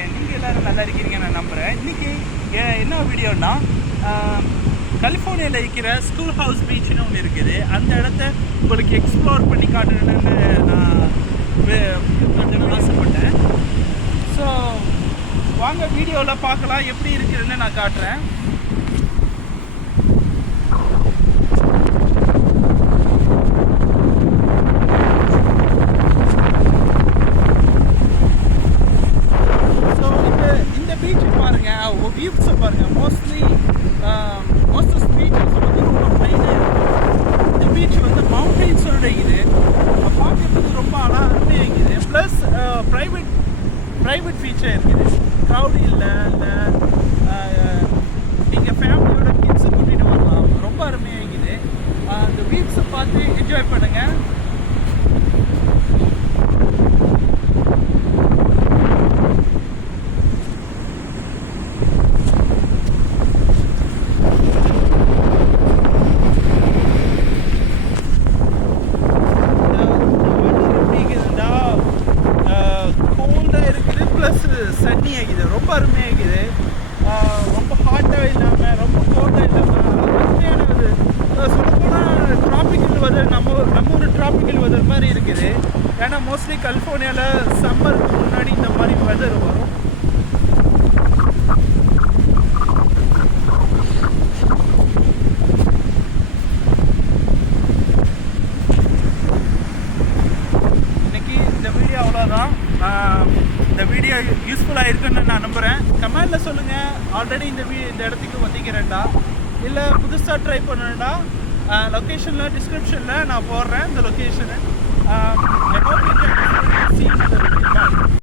இருக்கேன். நீங்கள் எல்லோரும் நல்லா இருக்கீங்கன்னு நான் நம்புகிறேன். இன்றைக்கி என்ன வீடியோன்னா, கலிஃபோர்னியாவில் இருக்கிற ஸ்கூல் ஹவுஸ் பீச்சுன்னு ஒன்று இருக்குது. அந்த இடத்த உங்களுக்கு எக்ஸ்ப்ளோர் பண்ணி காட்டணுன்னு நான் கொஞ்சம் ஆசைப்பட்டேன். ஸோ வாங்க வீடியோவில் பார்க்கலாம் எப்படி இருக்குதுன்னு நான் காட்டுறேன். வியூஸை பாருங்கள். மோஸ்ட் பீச்சஸ் வந்து ரொம்ப ப்ளைனாக இருக்குது. இந்த பீச் வந்து மவுண்டெயின்ஸோட இது பார்க்கறதுக்கு ரொம்ப அருமையாக இருக்குது. ப்ளஸ் ப்ரைவேட் பீச்சாக இருக்குது. க்ரௌடு இல்லை, நீங்கள் ஃபேமிலியோட கிட்ஸை கூட்டிகிட்டு வரலாம். ரொம்ப அருமையாக இருக்குது. அந்த வியூஸை பார்த்து என்ஜாய் பண்ணுங்கள். சன்னி ஆகிது, ரொம்ப அருமையாக இருக்குது. ரொம்ப ஹாட்டாக இல்லாமல் ரொம்ப கோல்டாக இல்லாமல் அருமையான ஒரு சொல்லப்போனால் ட்ராபிக்கல் வெதர், நம்ம ஒரு ட்ராபிக்கல் வெதர் மாதிரி இருக்குது. ஏன்னா மோஸ்ட்லி கலிஃபோர்னியாவில் சம்மருக்கு முன்னாடி இந்த மாதிரி வெதர் வரும். இன்னைக்கு இந்த வீடியோ அவ்வளோதான். இந்த வீடியோ யூஸ்ஃபுல்லாக இருக்குன்னு நான் நம்புகிறேன். கமெண்டில் சொல்லுங்கள், ஆல்ரெடி இந்த இடத்துக்கு வந்திக்கிறேன்டா, இல்லை புதுசாக ட்ரை பண்ணேன்டா. லொக்கேஷனில் டிஸ்கிரிப்ஷனில் நான் போடுறேன் இந்த லொக்கேஷனு.